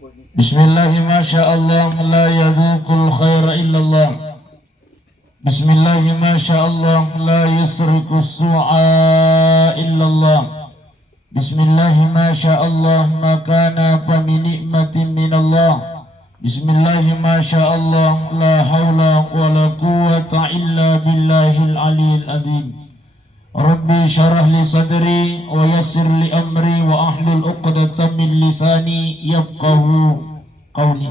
Bismillah, masya Allah, la yadhukul khaira illallah. Bismillah, masya Allah, la yusriku su'a illallah. Bismillah, masya Allah, makana fa min ni'matin min Allah. Bismillah, masya Allah, la hawla wa la quwwata illa billahil aliyyil azim. Rabbi syarah li sadri wa yassir li amri wa ahlul uqdatan min lisani yafqahu qawli.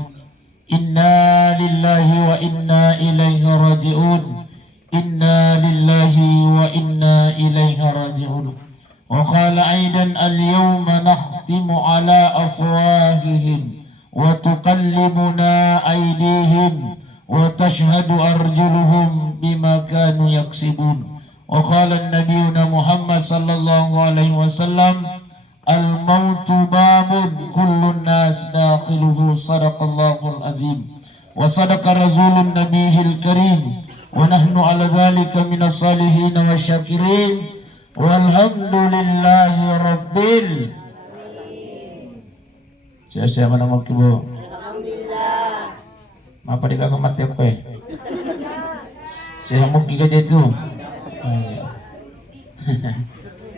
Inna lillahi wa inna ilaihi raji'un. Inna lillahi wa inna ilaihi raji'un. Wa qala aidan al-yawma nakhtimu ala afwahihim wa tukallimuna aydihim wa tashhadu arjuluhum bima kanu yaksibun. Wa qala nabiyuna Muhammad sallallahu alaihi wasallam, al-mautu babun kullun nas dakhiluhu. Sadaqallahul azim wa sadaqa rasulun nabiyil karim wa nahnu ala dhalika minas salihin wa syakirin walhamdulillahi rabbil. Siapa nama kibo? Alhamdulillah. Apa dikagak mati apa ya? Saya mau giga itu.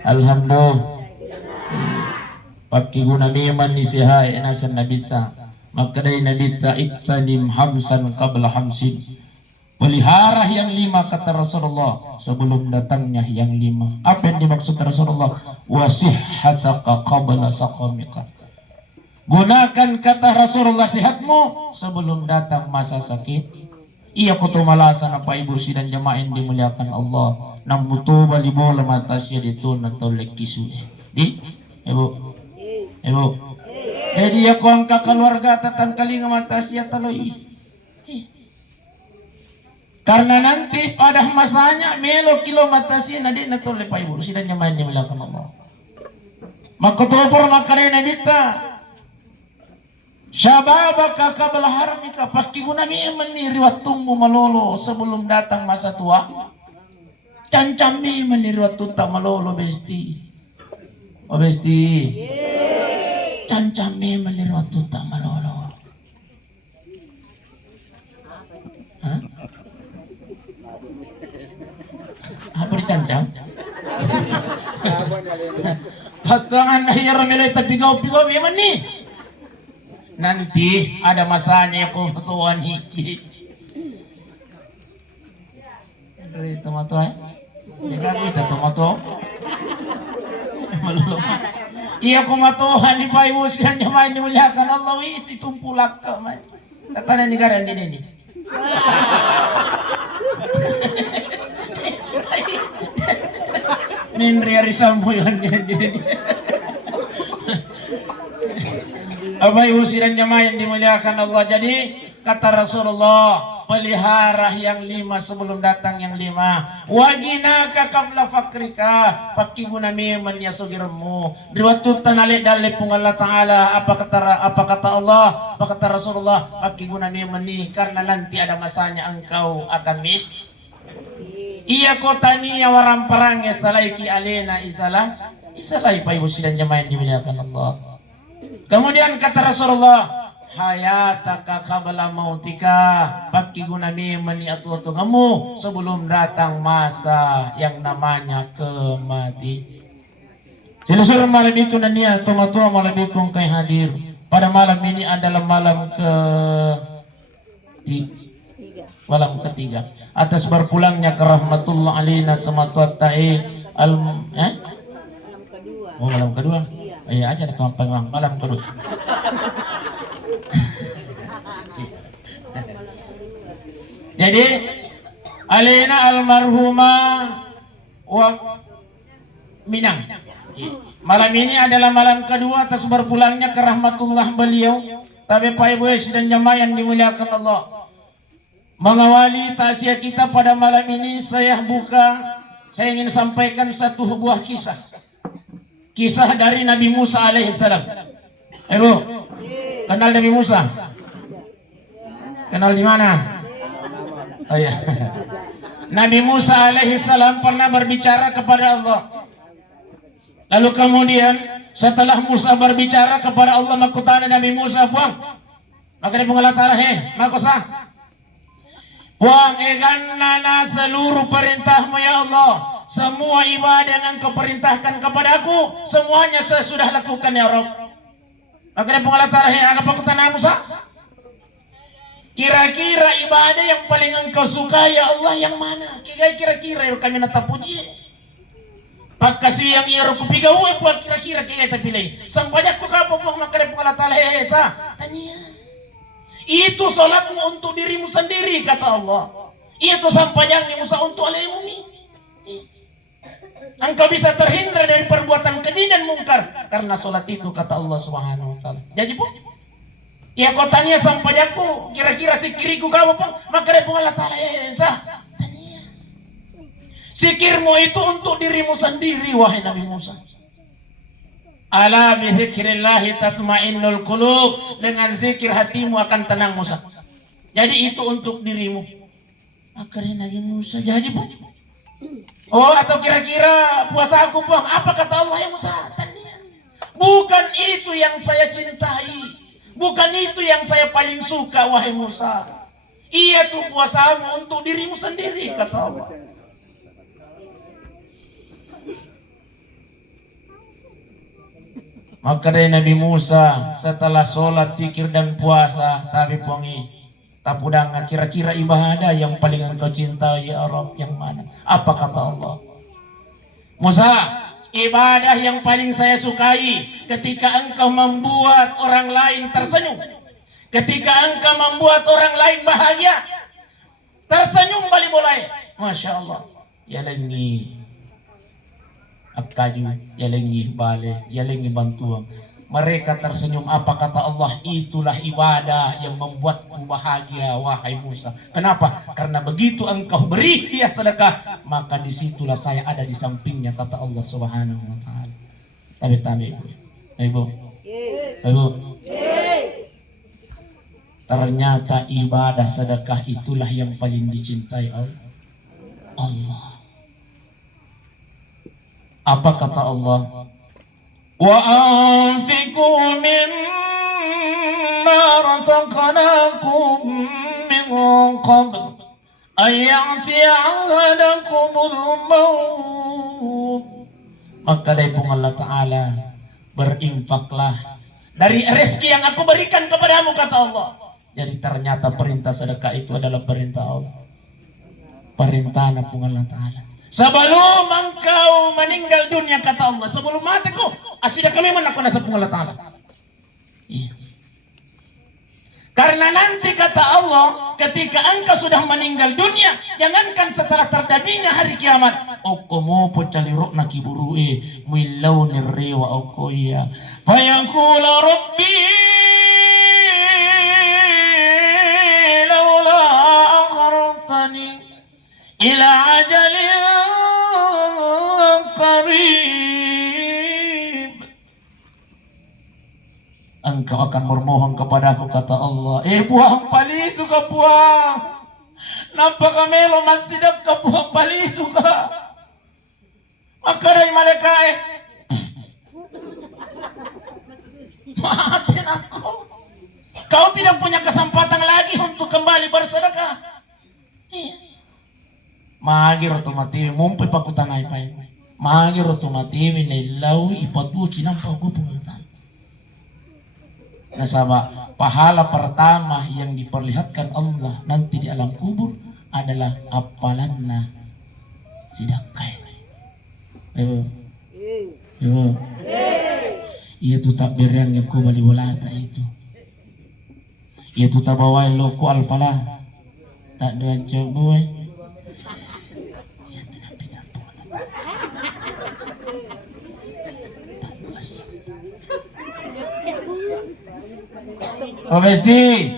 Alhamdulillah. Paki guna miman ni sihai nasan nabita. Maka dari nabita iktanim hamsan qabla hamsin. Pelihara yang 5 kata Rasulullah sebelum datangnya yang 5. Apa yang dimaksud Rasulullah? Wasihhataka qabla saqamika. Gunakan kata Rasulullah sihatmu sebelum datang masa sakit. Iya kutumalasan apa ibu si dan jamaah yang dimuliakan Allah. Namutu balibola matasya ditun atau lekisu. Di ibu dia ko ang kakeluarga tatang kalinga matasya taloy. Karena nanti pada masanya melo kilo matasya nadi natole pa ibu si dan jamaah yang dimuliakan Allah. Makutupur makarena bisa. Syababaka qabla haramika, pakiguna mi meniri watungmu malolo sebelum datang masa tua. Cancam mi meniri watuta malolo besti. Oh besti. Cancam mi meniri watuta malolo. Hah? Apa dicancam? Hatangan akhir milih tapi pigaw yaman nih. Nanti ada masanya kau tuan hiki. Dari tomato jangan kita tomato. Iya kumatuhan di payus yang jamaah dimuliakan Allah isi tumpulak kau man. Kata negara ini. Nindri arisampu yang ini. Abai usiran jamaah yang dimuliakan Allah. Jadi kata Rasulullah, pelihara yang 5 sebelum datang yang 5. Wajinaka qabla fakrika, pakiguna miman ya sugirmu. Diwatu tanale dale pung Allah Taala. Apa kata Allah? Apa kata Rasulullah? Pakiguna miman ni karena nanti ada masanya engkau akan iya kotani ya waram perang ya salaiki alena isalai pa usiran jamaah yang dimuliakan Allah. Kemudian kata Rasulullah, hayataka qabla mautika, pakiguna mani atu-atu kamu sebelum datang masa yang namanya kematian. Seluruh malam itu nania tua malam itu kay hadir. Pada malam ini adalah malam ketiga. Atas berpulangnya ke rahmatullah alaina tua ta'i malam kedua. Iya aja ada kawan malam terus. Jadi Alina almarhumah wa Minang. Malam ini adalah malam kedua atas berpulangnya ke rahmatullah beliau. Tapi Pak Ibu dan jamaah yang dimuliakan Allah, mengawali takziah kita pada malam ini saya ingin sampaikan satu buah kisah. Kisah dari Nabi Musa alaihissalam. Ibu, kenal Nabi Musa? Kenal di mana? Oh ya. Nabi Musa alaihissalam pernah berbicara kepada Allah. Lalu kemudian Setelah Musa berbicara kepada Allah, makutana Nabi Musa buang. Maka dia pengalatara makosa. Buang eganana seluruh perintahmu ya Allah. Semua ibadah yang engkau perintahkan kepadaku, semuanya saya sudah lakukan ya Rabb. Maka dia pengalatara agak pakutana Musa. Kira-kira ibadah yang paling engkau suka ya Allah yang mana? Kira-kira yang kami natapuji. Pagkasi yang iro kupiga uwe buat kira-kira kita pilih. Sampajak ko kapo po makare pengalatala sa. Tanya. Itu salatmu untuk dirimu sendiri kata Allah. Itu sampajang Musa untuk alaimu. Engkau bisa terhindar dari perbuatan keji dan mungkar karena salat itu kata Allah Subhanahu wa taala. Jadi bu, ya kau tanya sampajakku kira-kira sikiriku kapo po makare pengalatala sa. Zikirmu itu untuk dirimu sendiri wahai Nabi Musa. Ala bi dzikrillahi tatmainnul qulub, dengan zikir hatimu akan tenang Musa. Jadi itu untuk dirimu. Akhirnya Nabi Musa jadi bu. Oh atau kira-kira puasa aku bang, apa kata Allah ya Musa? Tanya. Bukan itu yang saya cintai, bukan itu yang saya paling suka wahai Musa. Iya tuh puasamu untuk dirimu sendiri kata Allah. Maka dari Nabi Musa setelah sholat, zikir dan puasa, tapi pongi tapudangan kira-kira ibadah yang paling engkau cintai ya Rabb yang mana? Apa kata Allah? Musa, ibadah yang paling saya sukai ketika engkau membuat orang lain tersenyum, ketika engkau membuat orang lain bahagia, tersenyum balik boleh. Masya Allah. Ya lengi akaju, yalengi bale, yalengi bantuan. Mereka tersenyum. Apa kata Allah? Itulah ibadah yang membuatku bahagia wahai Musa. Kenapa? Karena begitu engkau beri dia sedekah, maka disitulah saya ada di sampingnya kata Allah Subhanahu wa taala. Tabi ibu. Ibu. Ternyata ibadah sedekah itulah yang paling dicintai Allah. Apa kata Allah? Wa anfiqu mimma razaqnakum min qabl an ya'tiya ahadakumul maut. Maka dari Allah Ta'ala, berinfaklah dari rezeki yang aku berikan kepadamu kata Allah. Jadi ternyata perintah sedekah itu adalah perintah Allah. Perintah Allah Ta'ala. Sebelum engkau meninggal dunia kata Allah, sebelum matiku asida kami menakuna sa Allah Ta'ala. Iya. Karena nanti kata Allah, ketika engkau sudah meninggal dunia, jangankan setelah terjadinya hari kiamat, okomo po calirok na kiburue milaw nirrewa okoya fayaqula rabbi laula akhartani ila ajalin qarib. Engkau akan bermohon kepadaku kata Allah, buang palisu ka buang. Nampak kamelo masih dekat buang palisu ka. Maka dari mereka maafin aku. Kau tidak punya kesempatan lagi untuk kembali bersedekah. Magir otomativi mumpai pakutanay pa. Magir otomativi na ilaw ipatuki ng pagpupungan. Nasaba, pahala pertama yang diperlihatkan Allah nanti di alam kubur adalah apalan na sedekah. Itu takbir yang ku bali walata itu. Itu tabawai lo ku alfalah. Tak ada coba. Oh besti,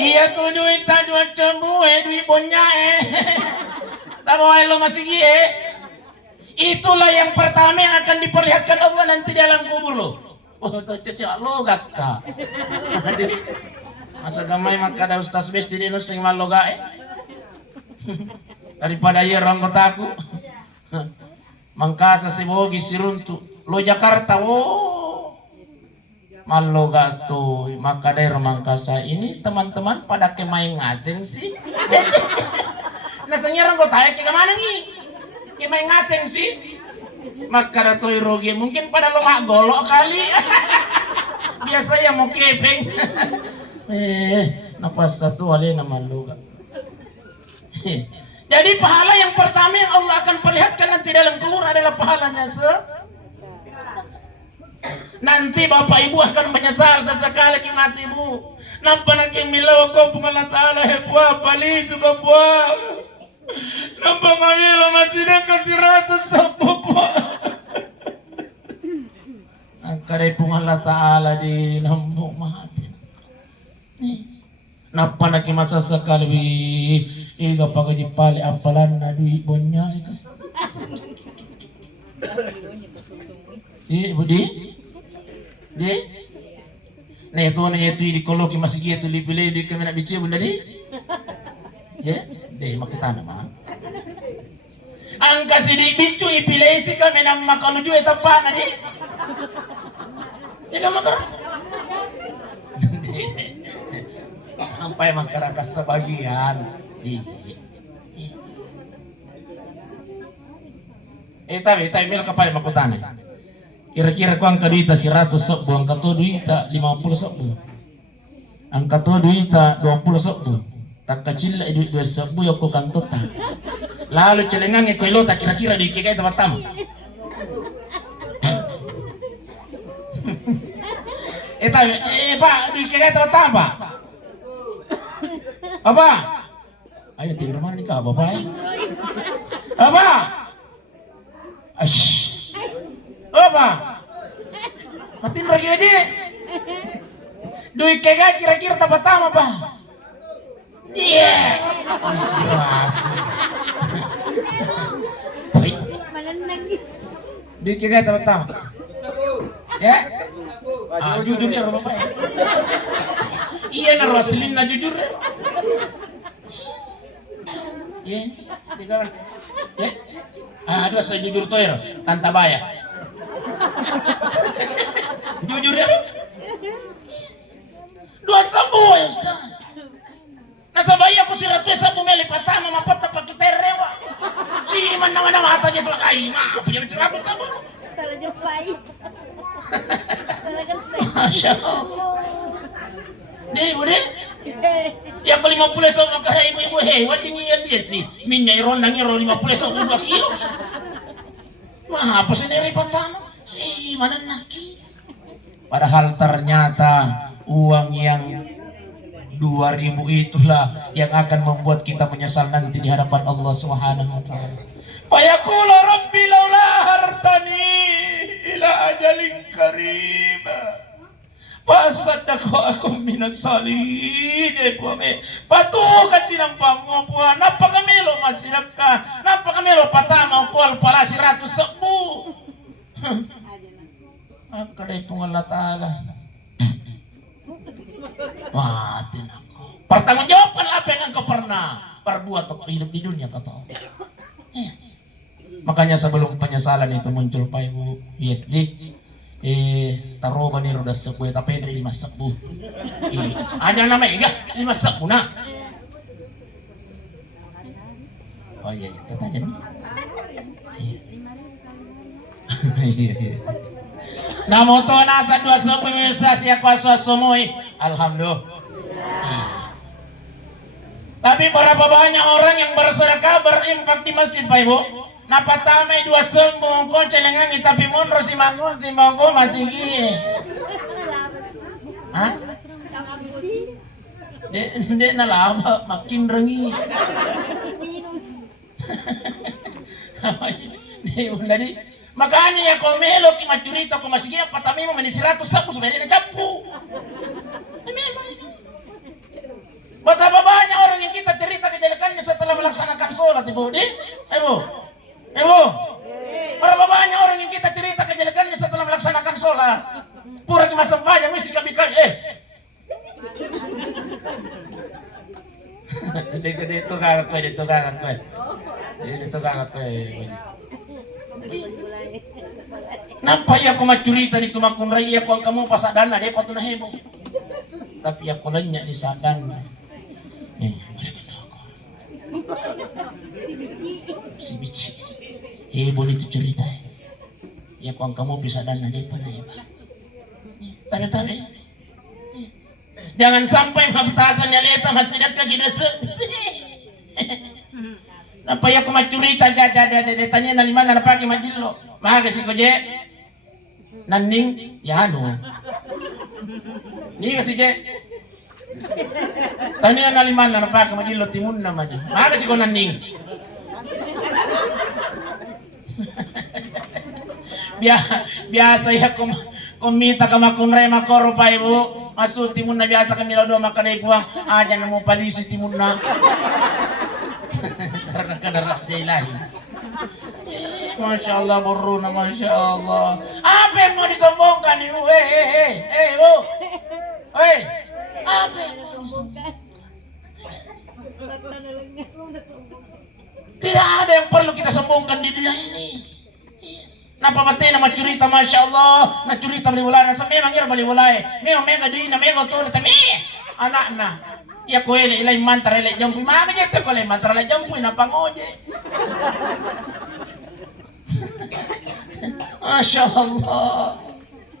iya tuh duit tak duit cembu duit punya tak mau lo masih itulah yang pertama yang akan diperlihatkan Allah nanti di alam kubur lo. Oh cecek lo gak kak. Masa gamai maka ada ustaz besti di nusing malo gak daripada iya orang kotaku. Mangkasa si bogi si runtu lo Jakarta oh Malu tuh maka dari mangkasa ini teman-teman pada kemain ngaseng sih. Nah senyarang gue tanya ke mana nih? Kemain ngaseng sih. Maka datoi rogi mungkin pada lomak golok kali. Biasa ya mau kepeng. Napas satu wali nama lu. Jadi pahala yang pertama yang Allah akan perlihatkan nanti dalam kubur adalah pahalanya nanti bapak ibu akan menyesal sesekali mati ibu. Nampak nak milau kau pengalat Allah hebuah balik itu kau buah. Nampak ngambil masih dah kasih ratus sepupu. Angkare pengalat Allah di nambung mati. Nampak nak masa sekali iga pakai jipali apalan na duit bonya itu. Budi. Di, nah itu nanya itu di kolok masih gitu dipilih di kamera bicu bunda di, ya, deh makita nama. Angka si di bicu ipilih si kamera makan uju itu apa nadi? Jaga makar. Sampai masyarakat sebagian di. Tapi mil kapal makutana. Kira-kira ku angka duita 100 sebu, angka tu duita 50 sebu, angka tu duita 20 sebu, tak kecil duit 2 sebu yang ku kantota. Lalu celengan ngekoi tak kira-kira di kikai tempat tamu. Pak, di kikai tempat tamu pak. Apa? Ayo tinggal mana nih kak, bapak? Apa? Ash. Apa? Mati lagi aja. Duit kega kira-kira tempat tamu apa? Iya. Duit kega tempat tamu. Ya? Jujur ya bapak. Iya naroslin na jujur. Iya. Ya. Aduh saya jujur tuh ya, tanta baya. Jujur ya. 2 sabu ya Ustaz. Nasa baya ko si Ratu sabu meli patama mapata pa kita rewa. Si mana-mana mata aja tuh kai mah punya 100 sabu. Talaga pay. Talaga pay. Masya Allah. Deh, bude. Ya ko 50 sabu ka ibu-ibu wadi niya dia sih. Minya iron nang iro 50 sabu 2 kilo. Mah apa sih dari patama? Si mana naki? Padahal ternyata uang yang 2000 itulah yang akan membuat kita menyesal nanti di hadapan Allah Subhanahu wa taala. Fa yaqulu rabbi laula hartani ila ajalin karim. Pasadako ako minat salihin puame. Patuh ka cinang pangopuan. Napakamelo masirap ka. Napakamelo patama ko pala si Ratu Sebu. Akadai Allah Ta'ala. Mati aku. Pertanggungjawabkan apa yang engkau pernah perbuat waktu hidup di dunia kata Allah. Makanya sebelum penyesalan itu muncul Pak Ibu, taruh bani roda sebu tapi dari 5 sebu. Ada nama enggak 5 sebu nah. Oh iya, kata aja nih. Iya. Namo to na sa 2 sebu ministrasi ya kuasa semua. Alhamdulillah. Tapi berapa banyak orang yang bersedekah berinfak di masjid Pak Ibu? Napatame 2 sebu ko celengan tapi munro si manggo masih gini. Hah? Hindi na lama makin rengi. Minus. Makanya ya komelo kimacurita ko masih gini patami mo menisi 100 sabu supaya dia tapu. Betapa banyak orang yang kita cerita kejelekannya setelah melaksanakan sholat Ibu. Ibu. Berapa banyak orang yang kita cerita kejelekannya setelah melaksanakan sholat. Pura ke masa banyak mesti kabikan Itu kakak gue. Nampai ako macurita dito makunray ako ang kamu pasadana de pato na hebo. Tapi ako lang niya isakan. Boleh betul ako. Si Bici. Hebo dito cerita. Ya ako ang kamu pasadana de pato na hebo. Tanda-tanda. Jangan sampai mabtasan niya leta masidat ka ginasa. Nampai ako macurita tanya na lima na napaki majilo. Maga si Koje. Naning ya anu ni kasi je tanya na lima na napaka majilo timun naman maka si ko naning biasa ya kumita ka makunray makoro pa ibu masuk timun na biasa kami lado makanay puang aja na mo palisi timun na karena kadara sa ilahi. Masya Allah buru na Masya Allah. Apa yang mau disombongkan ibu? Ibu. Apa yang mau disombongkan? Tidak ada yang perlu kita sombongkan di dunia ini. Napa batay na macurita Masya Allah, na curita bali wala na sa memang ira bali wala memang mega di na mega to na tami anak na. Ya ko ilay mantra ilay jampu mga jete ko ilay mantra ilay jampu na pangoje. Masya Allah.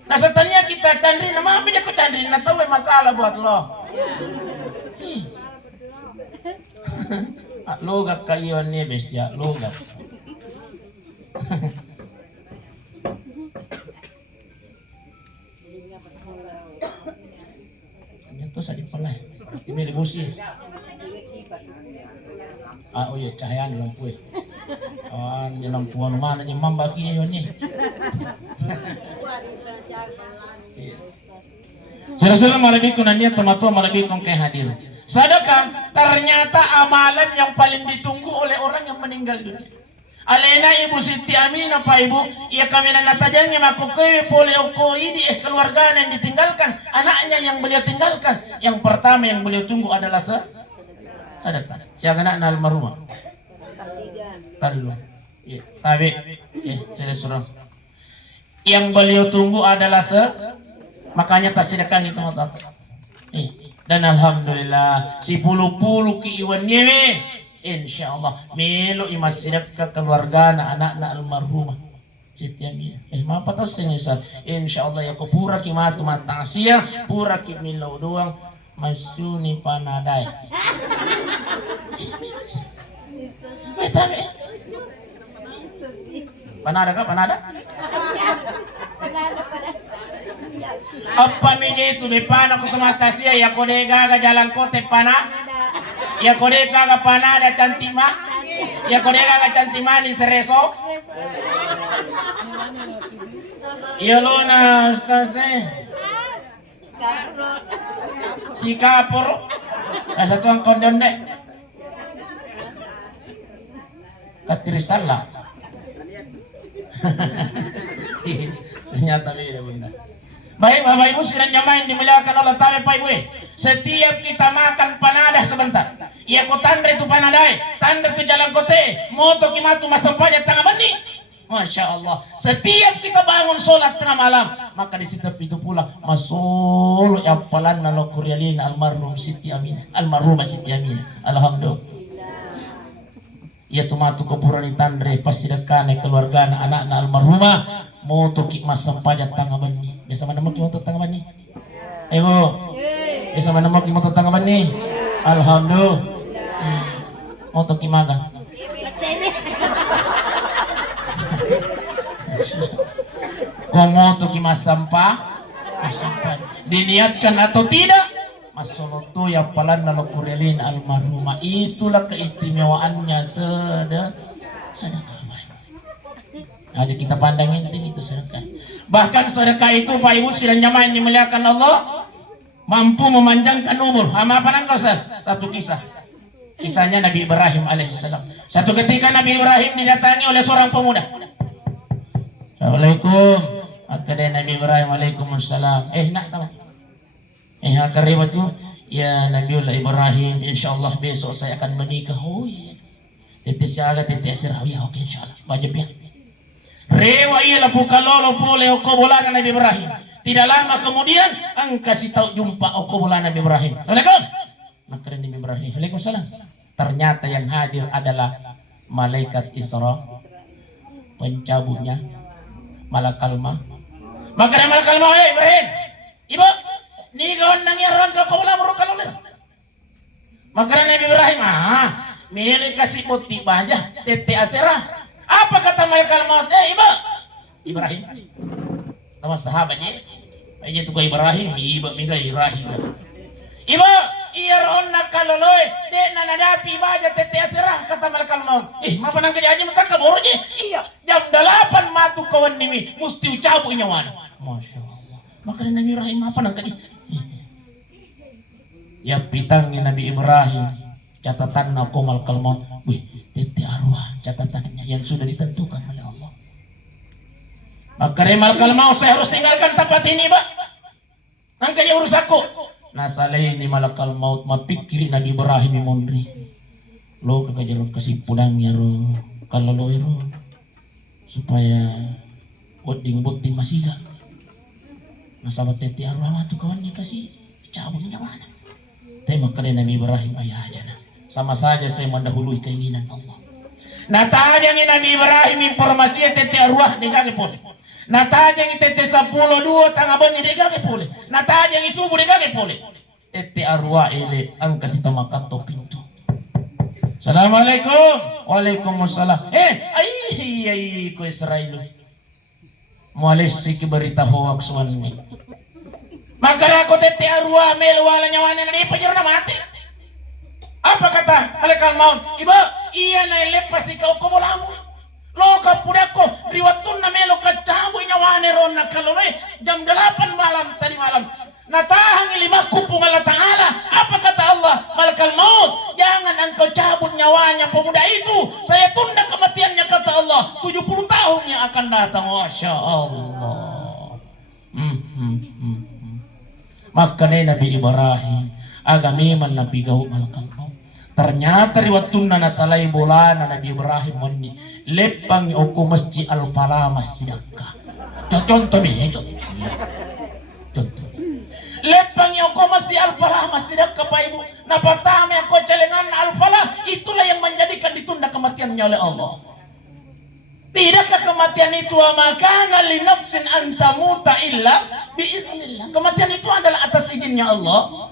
Nasa tanya kita Chandri nama apa ko Chandri na tahu masalah buat lo. Logat kayo ni bestia logat. Itu sa dipalay. Ini libusi. Oh iya cahaya lampu. Ni lampuan mana ni mambagi yun ni. Sira-sira malabi ko na niya tumato malabi kong kay hadir. Sadakah ternyata amalan yang paling ditunggu oleh orang yang meninggal dunia. Alena Ibu Siti Aminah Pak Ibu, ia kami natajangnya makukai polio ko ini keluarga yang ditinggalkan, anaknya yang beliau tinggalkan. Yang pertama yang beliau tunggu adalah sedekah. Siapa anak almarhumah? Tadi Tabi, surah. Yang beliau tunggu adalah makanya tasedekah itu ngotot. Dan alhamdulillah si puluh-puluh ki iwan nyewe insyaallah melo imasidap ke keluarga anak almarhumah Siti Aminah. Mapa tas insyaallah insyaallah ya ko pura ki matu matasia pura ki milo doang masuni panaday. Panada ka panada? Apa meja itu di pana ko matasia ya ko dega ga jalan kote pana. Ya kodeka ga panada cantima. Ya kodeka ga cantima ni sereso. Ya lona ustase. Si kapur. Asa tuang kondon dek. Katirisala. Ternyata beda bunda. Baik Bapak Ibu sidang jamaah yang dimuliakan Allah Ta'ala Pak Ibu. Setiap kita makan panada sebentar. Ya ko tandre tu panadai, tandre tu jalan kote, moto kimatu masampaya tengah mani. Masya Allah. Setiap kita bangun sholat tengah malam, maka di setiap itu pula masul yang palan nalo kuryalin almarhum Siti Aminah, almarhumah Siti Aminah. Alhamdulillah. Ya tumatu kuburan tandre pasti dekane keluarga anak almarhumah moto ki masampaya tengah mani. Biasa mana mau kimoto tengah mani? Ayo. Biasa mana mau kimoto tengah mani? Alhamdulillah. Moto kimaga. Komoto kimasampa. Diniatkan atau tidak? Masoloto yang palan nalokurelin almarhumah. Itulah keistimewaannya sedekah. Ayo kita pandangin sini itu sedekah. Bahkan sedekah itu Pak Ibu sidang jamaah yang dimuliakan Allah mampu memanjangkan umur. Apa nang kau satu kisah. Kisahnya Nabi Ibrahim alaihissalam. Satu ketika Nabi Ibrahim didatangi oleh seorang pemuda. Assalamualaikum. Akadai Nabi Ibrahim waalaikumsalam. Nak tahu? Karibat tu ya Nabiullah Ibrahim, insyaallah besok saya akan menikah. Oh iya. Tetes jaga tetes rawi oke insyaallah. Wajib ya. rewa ialah pukalolo pole okobola Nabi Ibrahim. Tidak lama kemudian ang kasih tahu jumpa okobola Nabi Ibrahim. Assalamualaikum. Maka Nabi Ibrahim, Waalaikumsalam. Ternyata yang hadir adalah malaikat Isra, pencabutnya malakal maut. Maka ada malakal maut, Ibrahim, ibu, ni kawan nang yaran kau bola merukal oleh. Maka Nabi Ibrahim, milik kasih putih baja, tete aserah. Apa kata malakal maut? Ibu, Ibrahim, sama sahabatnya, aja tu kau Ibrahim, ibu miga Ibrahim. Ibu, iya rona kaloloy, dek nanadapi baja tete aserah kata malakal maut. Mapa nang kerja aja maka kabornya? Iya, jam 8 matu kawan nimi, mesti ucapu nyawana. Masya Allah. Maka Nabi Ibrahim apa nang kerja? Ya pitangnya Nabi Ibrahim catatan aku malakal maut. Wih, tete arwah catatannya yang sudah ditentukan oleh Allah. Maka malakal maut saya harus tinggalkan tempat ini, Pak. Nang kerja urus aku. Nasalaini malakal maut mapikiri Nabi Ibrahim mondri. Lo kekajar kasih pulangnya ro kalau lo ro supaya boting masih gak. Nah sahabat tete arwah tu kawannya kasih cabutnya mana? Tema kalian Nabi Ibrahim ayah aja nah. Sama saja saya mendahului keinginan Allah. Nah tanya ni Nabi Ibrahim informasi tete arwah degage pun. Nah tanya ni tete 10 2 tangga bani degage pun. Nah tanya ni subuh degage pun. Tete arwah ile ang kasih tamakato pintu. Assalamualaikum. Waalaikumsalam. Ay ko Israel. Mualisi ki berita hoax wanni. Maka ako tete arwah melwala nyawane na ipajir na mati. Apa kata malaikat maut? Iba, iya na lepas ikaw kumulamu. Loka pudako riwatun na melo kacaboy nyawane ron na kalulay. Jam 8 malam tadi malam. Natahang ilimaku pung Allah Ta'ala. Apa kata Allah? Malaikat maut, jangan engkau cabut nyawanya pemuda itu. Saya tunda kematiannya kata Allah. 70 tahun yang akan datang. Masya Allah. Maka Nabi Ibrahim agamiman Nabi gaul malaikat maut. Ternyata riwatun na salay bola na Nabi Ibrahim mani lepang oku masjid al-falah masjidaka. Contoh nih, contoh. Lepang oku masjid al-falah masjidaka Pak Ibu. Napatami ako celengan al-falah itulah yang menjadikan ditunda kematiannya oleh Allah. Tidakkah kematian itu makana li nafsin antamuta illa biiznillah. Kematian itu adalah atas izinnya Allah.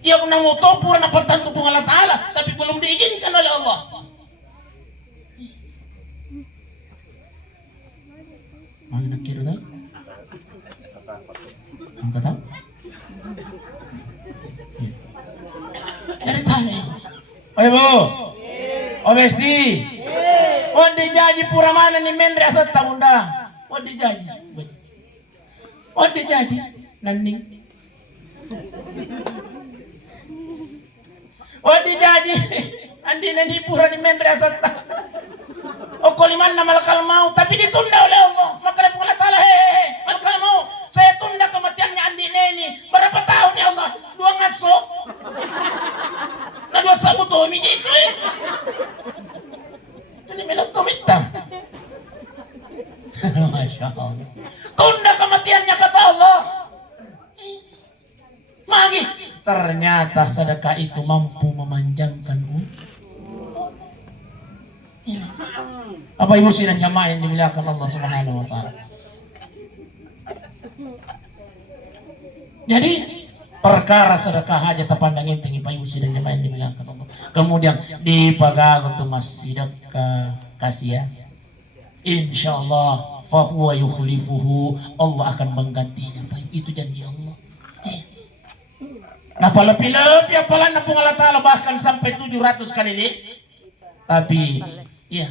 Yang namuto pura napatan tupung Allah Ta'ala tapi belum diizinkan oleh Allah. Mana nak kira tak? Angkat tak? Dari tadi. Oh ibu, oh besti. Oh dijaji pura mana ni mendri asal tamunda. Oh dijaji. Oh dijaji. Nanding. Oh dijaji. Andi nanti pura ni mendri asal tam. Oh koliman na malakal maut tapi ditunda oleh Allah. Maka Allah Ta'ala malakal maut. Saya tunda kematiannya Andi Neni. Berapa tahun ya Allah? 2 ngaso. Na 2 sabuto miji itu. Ini melok komitam. Masya Allah. Tunda kematiannya kata Allah. Magi. Ternyata sedekah itu mampu memanjangkan apa ibu sidang jamaah yang dimuliakan Allah Subhanahu wa Ta'ala. Jadi perkara sedekah aja terpandang enteng ibu sidang jamaah yang dimuliakan Allah. Kemudian dipagago tuh mas sedekah kasih ya. Insyaallah fa huwa yukhlifuhu, Allah akan menggantinya. Itu janji Allah. Nah lebih-lebih apalan na Allah Ta'ala bahkan sampai 700 kali lipat. Tapi ya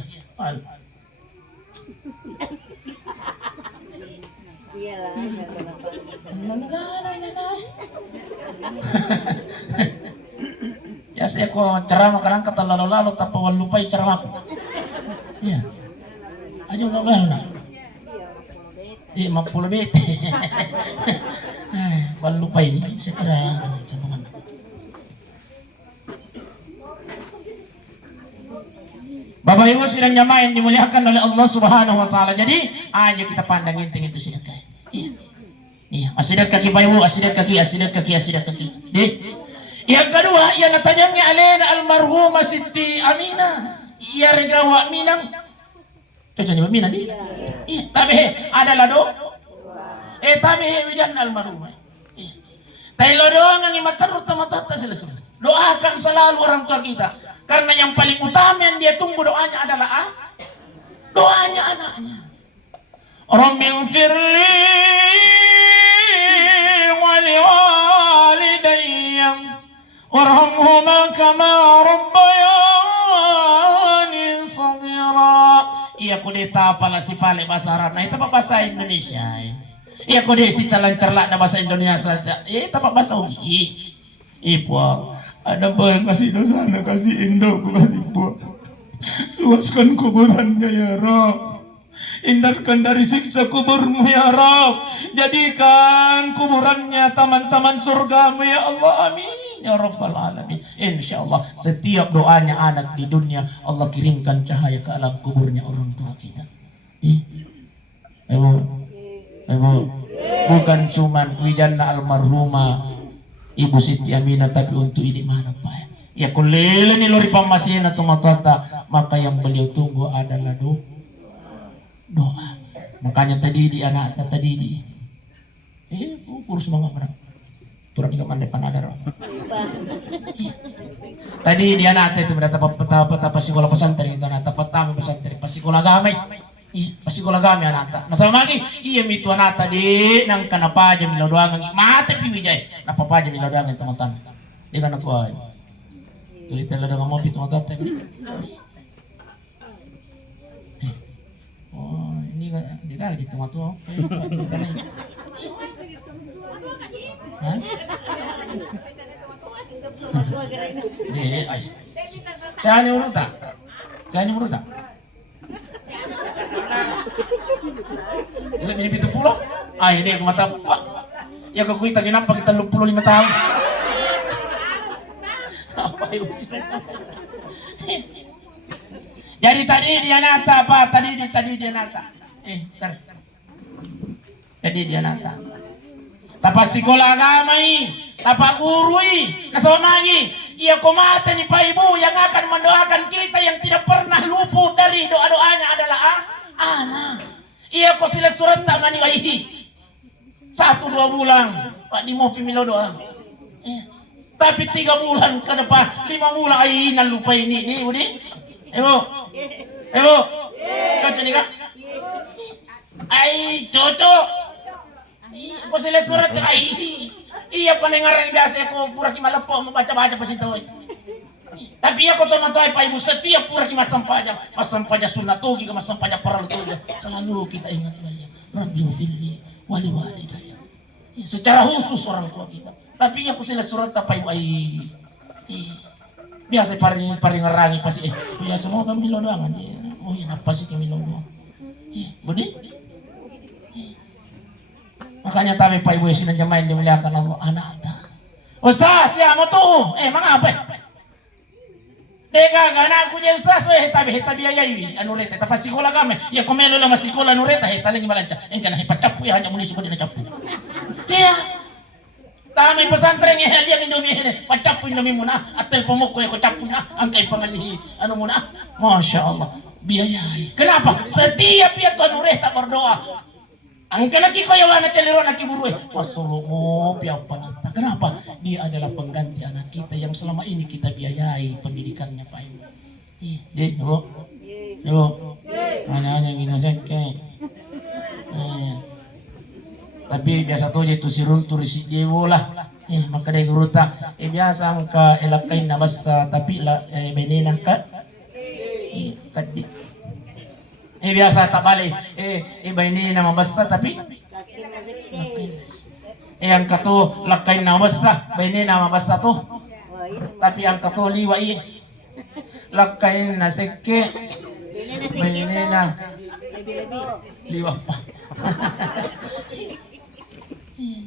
ya saya kok ceramah kadang kata lalu tapi lupa ceramah. Ya. Aja enggak benar. Iya, 50 bet. Lupa ini segera Bapak Bapak Ibu sidang jamaah yang dimuliakan oleh Allah Subhanahu wa taala. Jadi, ayo kita pandangin itu sedekah. Iya. Iya, asidat kaki Bapak Ibu, asidat kaki. Deh. Yang kedua, yang natajangnya alena almarhumah Siti Aminah. Iya regawa Minang. Cocoknya Minang di. Iya, tapi adalah do. Tapi wijan almarhumah. Iya. Tayo doang ang imatarot na matata sila. Doakan selalu orang tua kita. Karena yang paling utama yang dia tunggu doanya adalah doanya anaknya. Rabbi firli wa liwalidayya warhamhuma kama rabbayani shaghira. Iya kudeta pala si pale bahasa Arab. Nah itu apa bahasa Indonesia? Iya kudeta si talancerlak na bahasa Indonesia saja. Itu apa bahasa Ugi? Ibu ada apa yang kasih dosa na kasih Indo ku kasih buah. Luaskan kuburannya ya Rabb. Hindarkan dari siksa kuburmu ya Rabb. Jadikan kuburannya taman-taman surgamu ya Allah. Amin ya Rabbal Alamin. InsyaAllah setiap doanya anak di dunia Allah kirimkan cahaya ke alam kuburnya orang tua kita. Ibu bukan cuman wijanna almarhumah Ibu Siti Aminah, tapi untuk ini mana Pak? Ya kulele ni lori pamasina tumatata, maka yang beliau tunggu adalah doa. Makanya tadi di anak tadi di kurus banget benar. Turun juga mandai panadar. Tadi di anak itu berapa sekolah pesantren itu anak pertama pesantren pas sekolah agama. Pas sekolah agama anak. Nah sama lagi iya mitu anak tadi nang kenapa aja milo doang mati piwijay. Napa aja milo doang teman-teman. Dia kan aku ay. Tulis tela dengan mobil teman-teman. Oh ini kan dia di teman-teman. Hah? Saya ni urut tak? Ini pintu pulau. Ini aku mata. Ya kau kita kenapa kita 25 tahun? Apa itu? Jadi tadi dia nata apa? Tadi dia nata. Tadi dia nata. Tapa sekolah agama tapa guru nasama lagi. Ia komata ni Pak Ibu yang akan mendoakan kita yang tidak pernah luput dari doa-doanya adalah anak. Ia ko sila surat tak mani waihi 1-2 bulan Pak di mau pimilo doa. Tapi 3 bulan ke depan 5 bulan ai nan lupa ini Budi. Ibu cocok ni kak? Ai cocok. Ko sila surat ai. Iya pendengaran biasa ko pura ki malapo membaca-baca pas itu. Tapi aku tahu Pak Ibu setiap pura ki masampaja sunnatugi ke masampaja paral tuh selalu kita ingat dia. Rabbi firli wali walidayya. Secara khusus orang tua kita. Tapi aku sila surat Pak Ibu biasa paling ngerangi pasti ya semua kami lodoangan dia. Oh ya apa sih kami lodoang. Budi. Makanya tapi Pak Ibu sini jemaah dimuliakan Allah anak. Ustaz, ya mau tuh. Mangapa? Deka gana aku je ustaz tapi biaya anu reta tapi sekolah kami. Ya komelo lama sekolah anu reta lagi malanca. Engkana pacapu ya hanya muni suku dina capu. Iya. Tami pesantren ya dia Indomie ini. Pacapu Indomie muna atel pemoko ko capu na angkai pangalihi anu muna. Masya Allah. Biayai. Kenapa? Setiap dia anu reta berdoa. Angka lagi kau yang anak celero nak iburu Masuluh piapa. Kenapa? Dia adalah pengganti anak kita yang selama ini kita biayai pendidikannya Pak Ibu. Ibu. Hanya gini saja. Tapi biasa tu je tu sirul turis dia lah. Maka dia guruta. Biasa angka elakain nabasa tapi lah benena ka. Tadi. Biasa tak balik. Iba ini nama besar tapi yang katu lakain nama besar, ini nama besar tu. Tapi yang katu liwa lakain naseke, ini na liwa pa.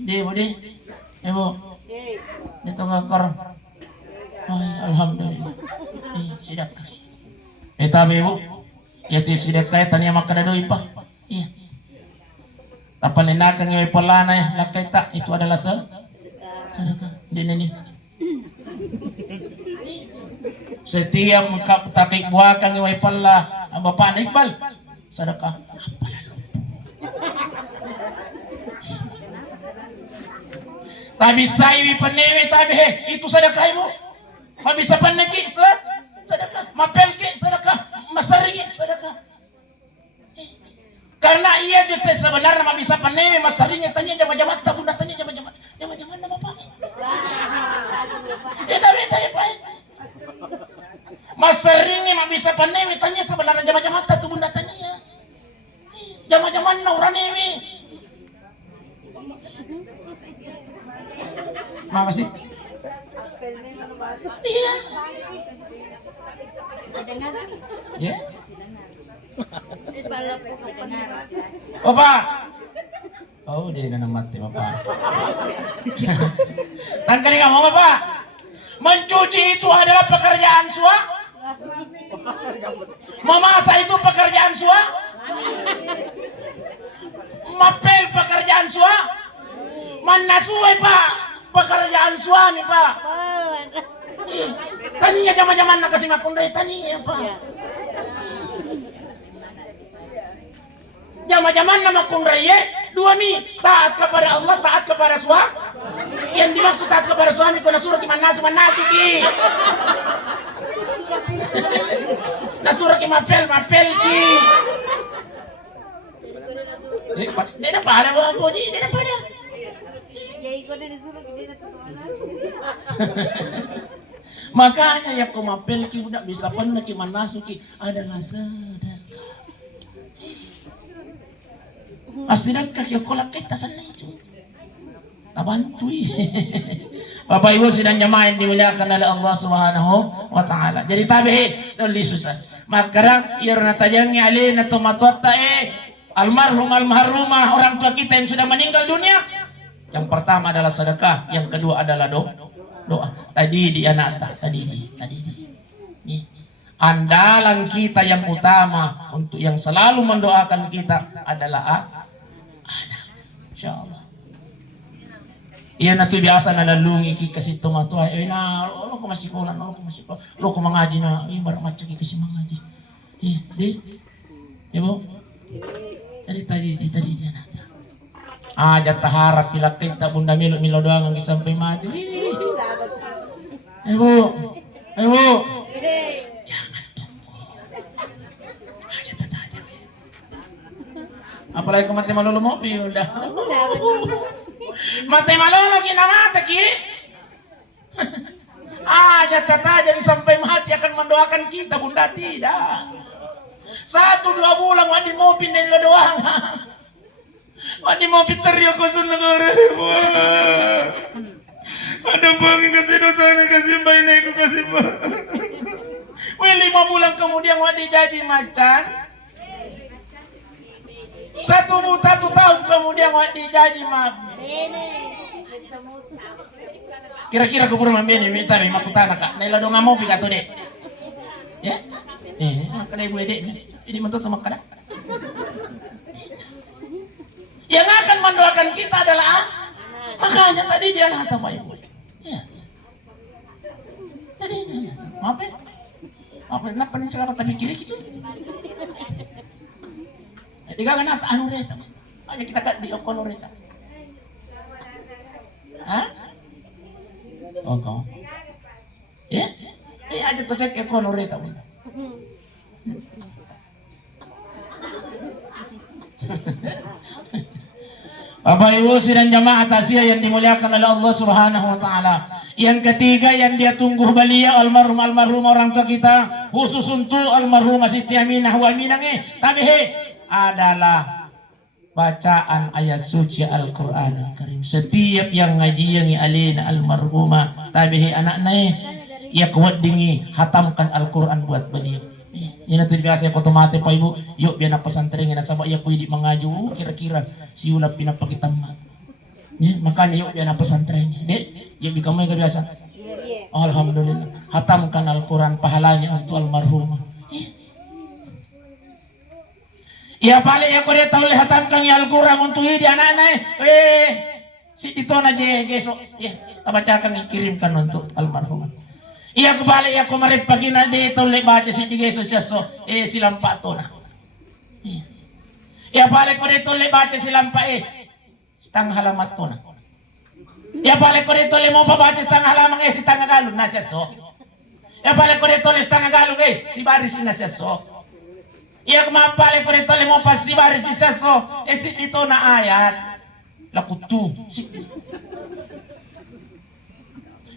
Di budi, ibu, itu ngakar. Alhamdulillah. Sidak. Tabi ibu, ya ti sidak kaya tanya makadadoy pa. Iya. Tapan inakan yung ipalana lakay ta, itu adalah ini. Setiap takik buakan yung ipala, ang bapak na Iqbal, sedekah. Tabi sawi panewe tabi itu sedekah mo. Mabisa panaki sedekah, mapelki sedekah, masarigi sedekah. Karena ia juga sebenarnya mabisa panewe masarinya tanya jama-jama tabunda tanya jama-jama na bapak. Tabi pa. Masaringnya mabisa panewe tanya sebenarnya jama-jama tabunda tanya ya. Jama-jama na uranewe. Makasih. Iya. Ya. Bapak. Oh, dia kena mati bapak. Tangkali kamu bapak. Mencuci itu adalah pekerjaan sua. Memasak itu pekerjaan sua. Mapel pekerjaan sua. Manasue pak. Pekerjaan suami pak. Taninya zaman-zaman nak kasih makundai taninya pak. Zaman-zaman nama kundai dua nih taat kepada Allah taat kepada suami. Yang dimaksud taat kepada suami kena surat manasuki ki. Nasurat ki mapel ki. Dia pada apa dia pada. Makanya ya kumapel ki udah bisa pernah ki manasuki adalah sedekah. Asidakah ki kolak kita sana itu. Tabantui. Bapak Ibu sidang jamaah yang dimuliakan oleh Allah Subhanahu wa taala. Jadi tabihi tuli susah. Maka irna tajangi alina tumatwatta almarhumah orang tua kita yang sudah meninggal dunia. Yang pertama adalah sedekah, yang kedua adalah doa. Tadi di anak tadi. Nih. Andalan kita yang utama untuk yang selalu mendoakan kita adalah anak. Insyaallah. Iya na tu biasa na lalungi ki kasi tumatuwa. Lo ko masikulan, lo ko mangaji na ibarat macam ki kasi mangaji. Di. Ibu. Tadi dia na. Jatah harap pilak kita bunda milo doang ang sampai mati. Ibu. Jangan tunggu. Jatah aja. Apalagi kau mati malolo mo udah. Mati malolo kinamata ki. Jatah aja sampai mati akan mendoakan kita bunda tidak. 1-2 bulan wadi mau pindahin lo doang. Wadi mau piterio ko sa negara. Ada bang kasih dosa kasih bayi ko kasih ba. 5 bulan kemudian wadi jadi macan. 1 tahun kemudian wadi jadi mab. Kira-kira ko pura mambene minta ri makutana ka. Naila do ngamo pi kato de. Ya? Kada ibu ede. Ini mentutu makada. Yang akan mendoakan kita adalah makanya tadi dia nata Pak Ibu. Ya. Tadi maaf ya. Kenapa nih sekarang tadi kiri gitu? Jadi kan nata anu reta. Hanya kita kan di okon reta. Hah? Oh. Ya? Aja tuh cek okon reta. Bapak Ibu sidang jamaah tasya yang dimuliakan oleh Allah Subhanahu wa taala. Yang ketiga yang dia tunggu balia almarhum orang tua kita, khusus untuk almarhumah Siti Aminah wa Aminah adalah bacaan ayat suci Al-Qur'an Karim. Setiap yang ngaji yang alina almarhumah tabihi anaknya ya kuat dingi hatamkan Al-Qur'an buat beliau. Ini nanti biasa ya otomatis Pak Ibu. Yuk biar pesantren na sabak ya kuidi mengaju kira-kira si ulap pinapakitamat. Ya, makanya yuk biar pesantren. Dek, yuk kamu yang biasa. Alhamdulillah. Hatamkan Al-Quran pahalanya untuk almarhumah. Iya balik ya ko tahu lihatan kang Al-Quran untuk di anak-anak. Si itu aja besok. Ya, baca kang kirimkan untuk almarhum. Iya kebalik ya ko marit pagi na dito le baca si Yesus so silang pato na. Iya balik ko dito le baca silang pa setengah halamat ko na. Iya balik ko dito le mo baca setengah halaman si tangga galon na siya so. Iya balik ko dito le setengah galon si baris na siya so. Iya kumapale ko rito limo pas si baris si saso si dito na ayat lakutu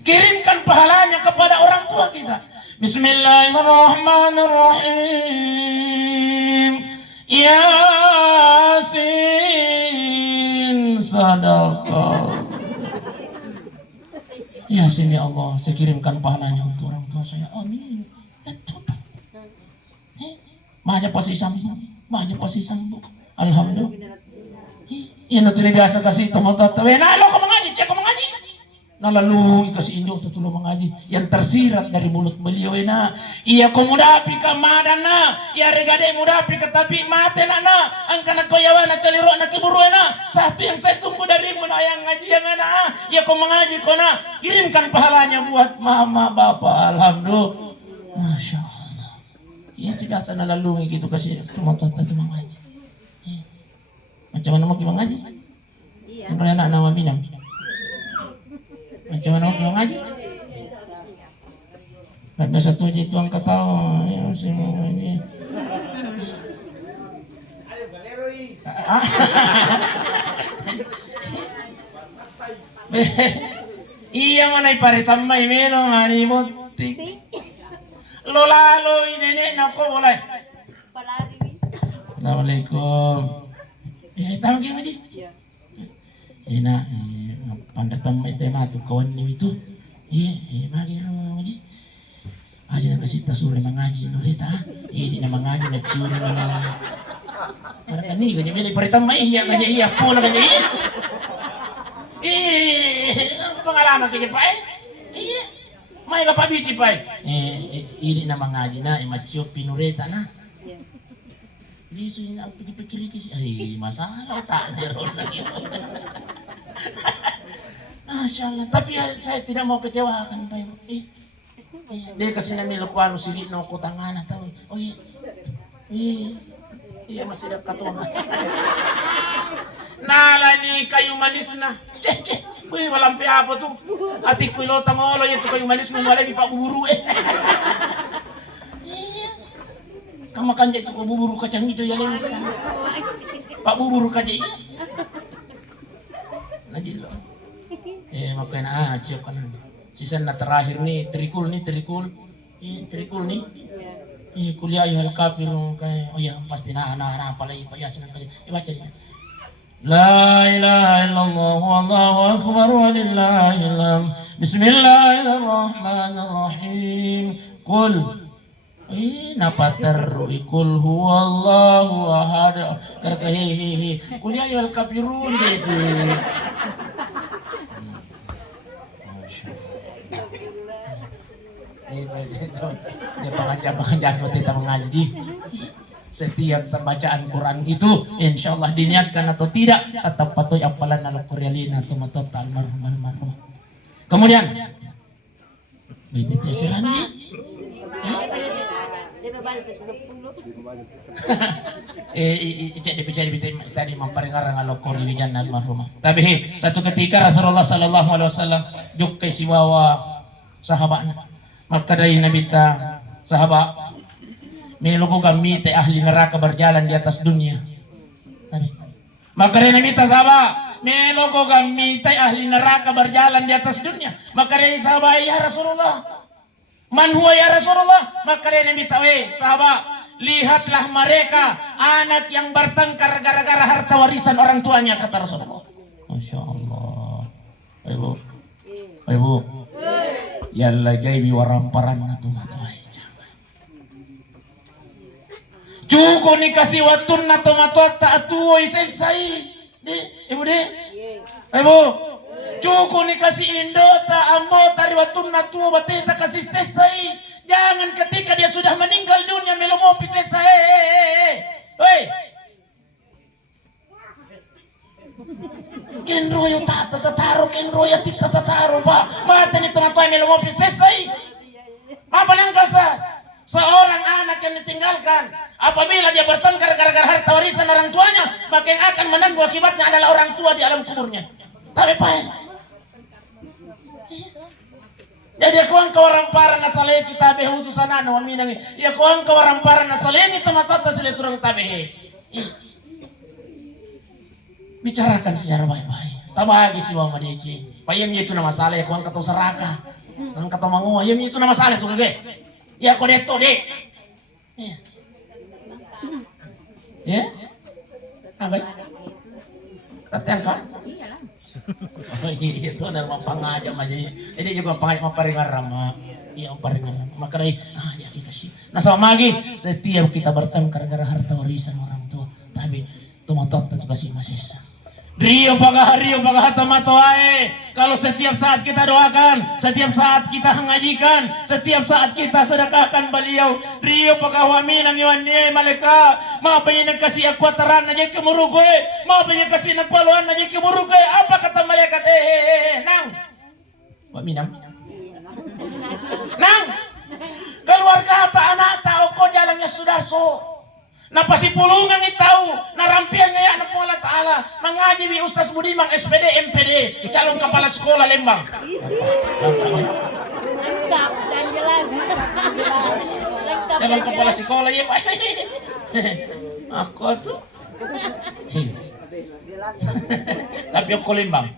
kirimkan pahalanya kepada orang tua kita. Bismillahirrahmanirrahim. Yasin sadaqah. Yasin ya Allah, saya kirimkan pahalanya untuk orang tua saya. Amin. Mahanya posisang bu. Alhamdulillah. Ino biasa kasi tumotot. Nalo ko mengaji, cek ko mengaji. Nalalui kasi Indo tutulong mengaji. Yang tersirat dari mulut beliau na. Iya ko mudapi ka madan na. Iya regade mudapi ka tapi mate na. Ang kanagkoyawan na caliro na kiburu na. Satu yang saya tunggu darimu na yang ngaji yang na. Iya ko mengaji ko na. Kirimkan pahalanya buat mama bapak. Alhamdulillah. Masya Allah. Iya biasa nalalungi gitu kasi tumotot na mengaji. Macam mana mau mengaji? Iya. Yang anak nama minam. Macam mana mau mengaji? Ada satu aja tuang ketawa. Ya saya mau ngaji. Iya mana iparitamay melo ngani mutik. Lolalo nenek nako boleh. Assalamualaikum. Tahu ke ngaji? Iya. Ina pandatan mai tema tu kawan ni itu. Magi ngaji. Aja nak kasih tasure mengaji nolita. Ini nama ngaji nak curi mana. Mana ni gaji beli pertama iya ngaji iya pula gaji. Pengalaman kerja Pak. Iya. Mai bapak biji Pak. Ini nama ngaji na imacio pinureta na. Di sini aku pikir sih, masalah tak jeron lagi. Masya Allah, tapi saya tidak mau kecewakan Pak Ibu. Dia kasih nami lepuan silik no kutangan tahu. Oh iya, iya masih ada katona. Nala ni kayu manis na. Wih malampi apa tuh? Atik pilotang olo itu kayu manis mulai di Pak Buru Kamu kan jadi buburu kacang itu ya leng. Pak buburu kacang itu. Lagi lo. Makanya siapkan. Sisa na terakhir nih trikul. Trikul nih. Kuliah ayuhal kafir kayak oh ya pasti anak apalagi Pak Yasin kayak baca dia. La ilaha illallah wallahu akbar walillahil hamd. Bismillahirrahmanirrahim. Qul napatar ikul huwallahu ahad kata hehehe kuliah yal kafirun gitu. Dia pengajian kita mengaji. Setiap bacaan Quran itu insya Allah diniatkan atau tidak tetap patuh apalan al-Qur'an atau total marhum. Kemudian tadi memperingatkan al-Qur'an di jannah marhumah. Tapi satu ketika Rasulullah sallallahu alaihi wasallam juk ke siwawa sahabatnya. Maka dari Nabi ta sahabat meluku kami teh ahli neraka berjalan di atas dunia. Maka dari Nabi ta sahabat meluku kami teh ahli neraka berjalan di atas dunia. Maka dari sahabat ya Rasulullah, man huwa ya Rasulullah? Maka dari Nabi ta sahabat, lihatlah mereka anak yang bertengkar gara-gara harta warisan orang tuanya, kata Rasulullah. Masya Allah. Ibu, yalla jaibi waramparan tu matai. Cuko ni kasih watun na tomato ta atuo isesai. Ibu de. Ibu. Cuko ni kasih indo ta ambo tari watun na tuo bateta kasih sesai. Jangan ketika dia sudah meninggal dunia melomopi sesai. Hei. Kenroyo tataro, kenroyo tataro pa. Mata ni tumatuay may lumopi sesay. Mapalang ka sa seorang anak yang ditinggalkan. Apabila dia bertengkar gara-gara harta warisan orang tuanya, maka yang akan menanggung akibatnya adalah orang tua di alam kuburnya. Tapi pa. Jadi kuang kawaramparan na saleh kita be hususan ano aminang ya kuang kawaramparan na saleh ni tamatata sila surang tabe. Bicarakan secara baik-baik. Tabagi si Wama Deci. Payam itu nama masalah ya kuang katau seraka. Ang katau mangu ayam itu nama masalah tuh ge. Ya ko deto de. Ya. Agak. Katang ka? Itu nama pangajam aja. Ini juga pangajam paringan rama. Iya paringan rama. Maka dari ya kita sih. Nah sama lagi setiap kita bertengkar gara harta warisan orang tua. Tapi tumatot juga sih masih. Rio pagahata matoae. Kalau setiap saat kita doakan, setiap saat kita mengajikan, setiap saat kita sedekahkan beliau, Rio pagawami ng iwan niya malika, mapanya nagkasi akwataran na niya kimurugoy, mapanya kasi nagpaluan na niya kimurugoy. Apa kata malaikat? Nang waminam nang keluarga ta anak tao ko jalannya sudah so. Napasipulungan itaw, narampian niya ng Allah Ta'ala, mengaji wi Ustaz Budiman SPD MPD, calon kepala sekolah Lembang. Lengkap dan jelas. Calon kepala sekolah ya Pak. Aku tuh. Tapi aku Lembang.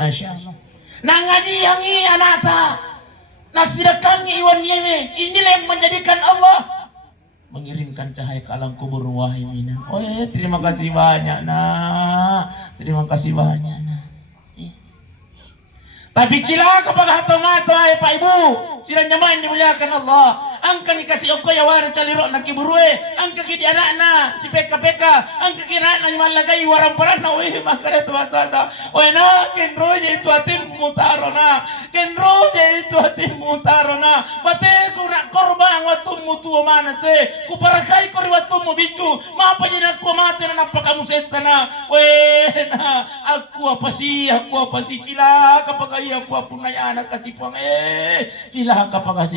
Masya Allah. Nangaji yang ini anak ta, nasidakan iwan yewe, inilah yang menjadikan Allah mengirimkan cahaya ke alam kubur wahai mina. Oh terima kasih banyak nak. Terima kasih banyak nak. Tapi cilaka pada hatomato ay Pak Ibu. Sila nyaman dimuliakan Allah. Angka dikasih oko ya waru calirok na kiburue. Angka kidi anak na si PK. Angka kina na malagay waramparan na uwi makara tuwa-tuwa. Oy na kenroje itu atim mutaro na. Kenroje itu atim mutaro na. Bate ko na korban watum mutu mana te. Ku parakai ko watum mo bicu. Mapa jina ko mate na napakamu sesana. We na aku apa sih cilaka pakai aku pun anak kasih puang cilaka pak.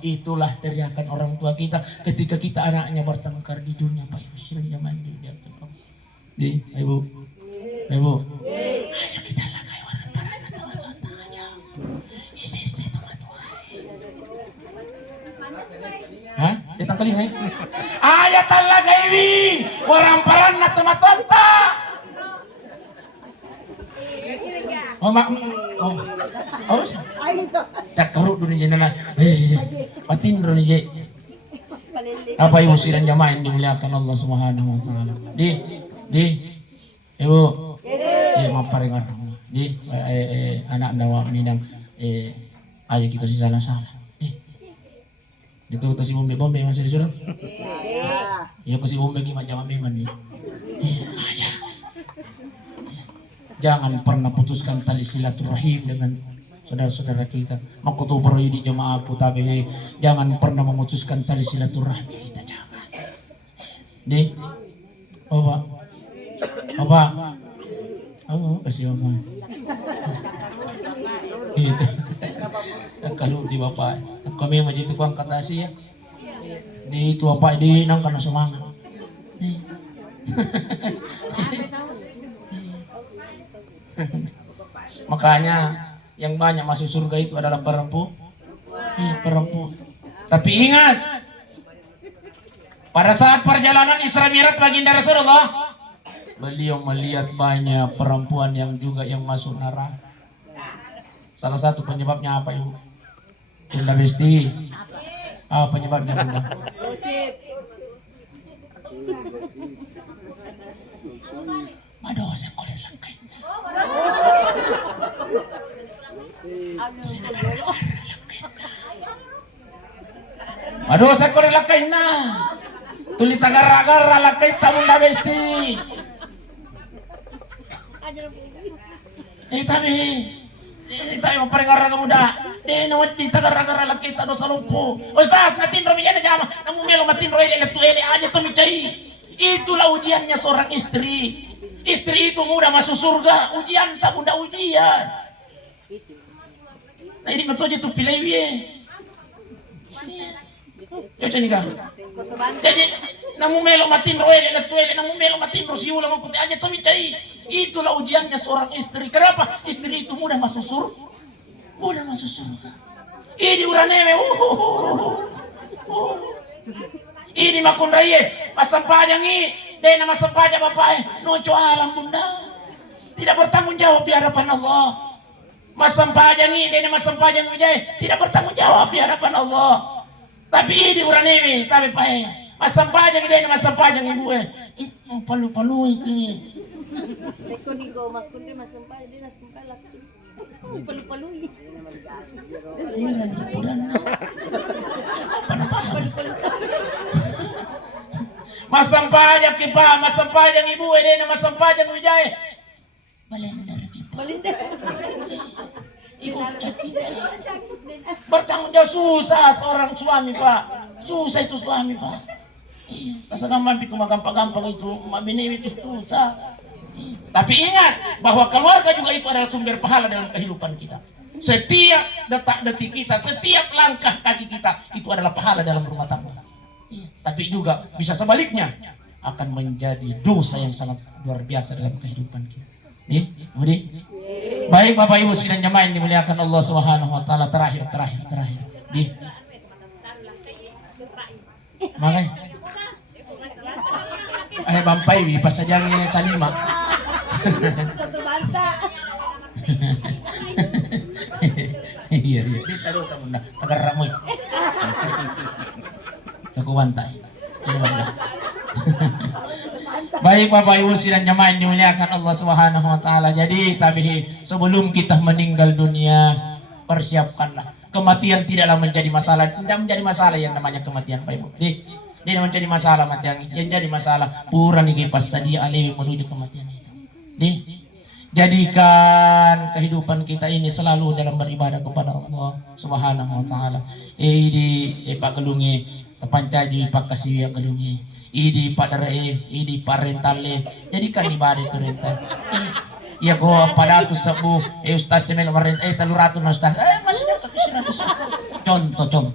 Itulah teriakan orang tua kita ketika kita anaknya bertengkar di dunia Pak Ibu. Silahkan mandi di Ibu. Ayo kita lakai warna parah teman-teman aja. Isi teman-teman. Hah? Datang kali hai. Ayat Allah gaiwi warna parah teman-teman. Cak keruk dulu jenana. Patin dulu je. Apa ibu siran jamaah dimuliakan Allah Subhanahu wa taala. Di ibu. Maparingan. Di anak dawa minang aja kita sih salah. Itu si bombe masih disuruh. Ya si bombe gimana jamaah memang nih. Jangan pernah putuskan tali silaturahim dengan saudara-saudara kita. Makutubur di jemaah putabe. Jangan pernah memutuskan tali silaturahmi kita, jangan. Di, Oba, kasih Oba. Itu, kalau di bapak, kami maju tukang kata sih ya. Di itu apa di nang karena semangat. Makanya yang banyak masuk surga itu adalah perempuan. Tapi ingat, pada saat perjalanan Isra Mi'raj baginda Rasulullah, beliau melihat banyak perempuan yang masuk neraka. Salah satu penyebabnya apa Ibu? Bunda Besti. Apa penyebabnya Bunda? Aduh, saya boleh langkai. Aduh, saya boleh langkai na. Tulis tagara-gara langkai sa Bunda Besti. Tayo maparingar ka muda. Nawat di tagara-gara langkai ta do sa lumpo. Ustaz, natin romiyan na jama. Namumelo matin roy na tueli aja tumicay. Itulah ujiannya seorang istri. Istri itu mudah masuk surga, ujian tak bunda ujian. Nah ini betul itu pilih ye. Cocok nih kah? Jadi namu melo matin roele na tuele, namu melo matin rosi ulang aku aja tuh micai. Itulah ujiannya seorang istri. Kenapa? Istri itu mudah masuk surga. Mudah masuk surga. Ini uraneme. Ini makun raye, masampajang ini, dena masampaja bapak, noco alam bunda, tidak bertanggung jawab di hadapan Allah. Masampajang ini, dena masampajang wijay, tidak bertanggung jawab di hadapan Allah. Tapi ini uran ini, tapi pae, masampajang dena masampajang ibu palu ini. Tekon higo makun dia masumpay dia nasumpay laki. Palu-palu. Masampajang kipa, masampajang ibu dena masampajang wijay. Balendar kipa. Balindar. Bertanggung jawab susah seorang suami pak, susah itu suami pak. Kasar gampang itu gampang itu, mabini itu susah. Tapi ingat bahwa keluarga juga itu adalah sumber pahala dalam kehidupan kita. Setiap detak-detik kita, setiap langkah kaki kita itu adalah pahala dalam rumah tangga. Tapi juga bisa sebaliknya akan menjadi dosa yang sangat luar biasa dalam kehidupan kita. Budi. Baik Bapak Ibu sidang jemaah yang dimuliakan Allah Subhanahu wa taala, terakhir. Makanya bampai wi pasajangnya salima. Satu banta. Iya. Kita dosa bunda, agar ramai. Aku bantai. Baik Bapak Ibu sidang jemaah yang dimuliakan Allah Subhanahu wa taala. Jadi sebelum kita meninggal dunia, persiapkanlah. Kematian tidaklah menjadi masalah. Tidak menjadi masalah yang namanya kematian Pak Ibu. Dia menjadi masalah matian. Yang jadi masalah pura nih pas tadi alewi menuju kematian itu. Jadikan kehidupan kita ini selalu dalam beribadah kepada Allah Subhanahu wa taala. Di Pak Gelungi pancaji Pak Kasiwi Gelungi. Idi padare, idi parentale. Jadikan ibadah itu rental. Ya go pada tu sabu ustaz semel maren 300 ustaz. Masih ada ke 100. Contoh.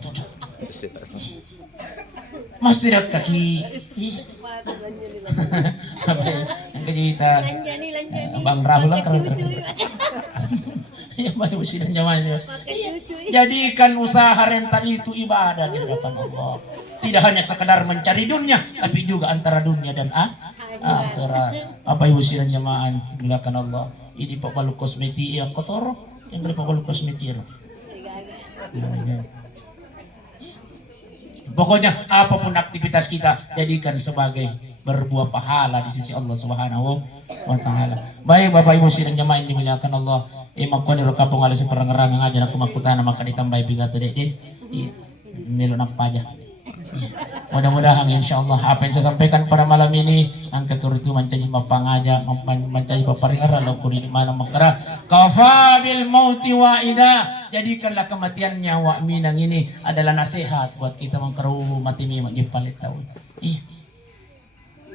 Masih ada kaki. Yang kita Bang Rahul lah kalau ya baik sidang jamaahnya. Jadikan usaha rental itu ibadah di hadapan Allah. Tidak hanya sekedar mencari dunia, tapi juga antara dunia dan akhirat. Apa ibu sidang jamaah dimuliakan Allah. Ini pak balu kosmetik yang kotor, yang beri pak balu kosmetik. Pokoknya apapun aktivitas kita jadikan sebagai berbuah pahala di sisi Allah Subhanahu wa taala. Baik Bapak Ibu sidang jamaah yang dimuliakan Allah. Makoni rokapong ala seperang-rang aja aku makutana maka ditambahi bigato dek. Melo nak paja. Mudah-mudahan insyaallah apa yang saya sampaikan pada malam ini angka itu mencari mapangaja, mencari paparingaran lalu di mana makara kafa bil mauti waida. Jadikanlah kematiannya wa minang ini adalah nasihat buat kita mengkeru mati mi magipalit tahun.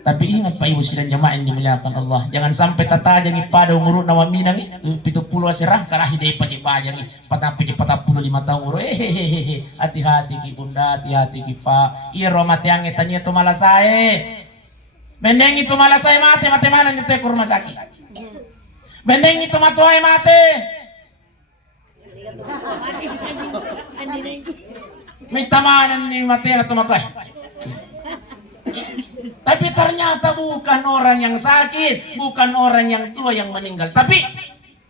Tapi ingat Pak Ibu sidang jamaah yang dimuliakan Allah, jangan sampai tata jangi pada umur nawa minang 70 asirah karah hidai pajang 45 tahun umur. Hati-hati ki bunda, hati-hati ki pak. Iro mati yang tanya itu malah saya. Bendeng itu malah saya mati mana nih ke rumah sakit. Bendeng itu matuai mati. Minta mana nih mati atau matuai. Tapi ternyata bukan orang yang sakit, bukan orang yang tua yang meninggal. Tapi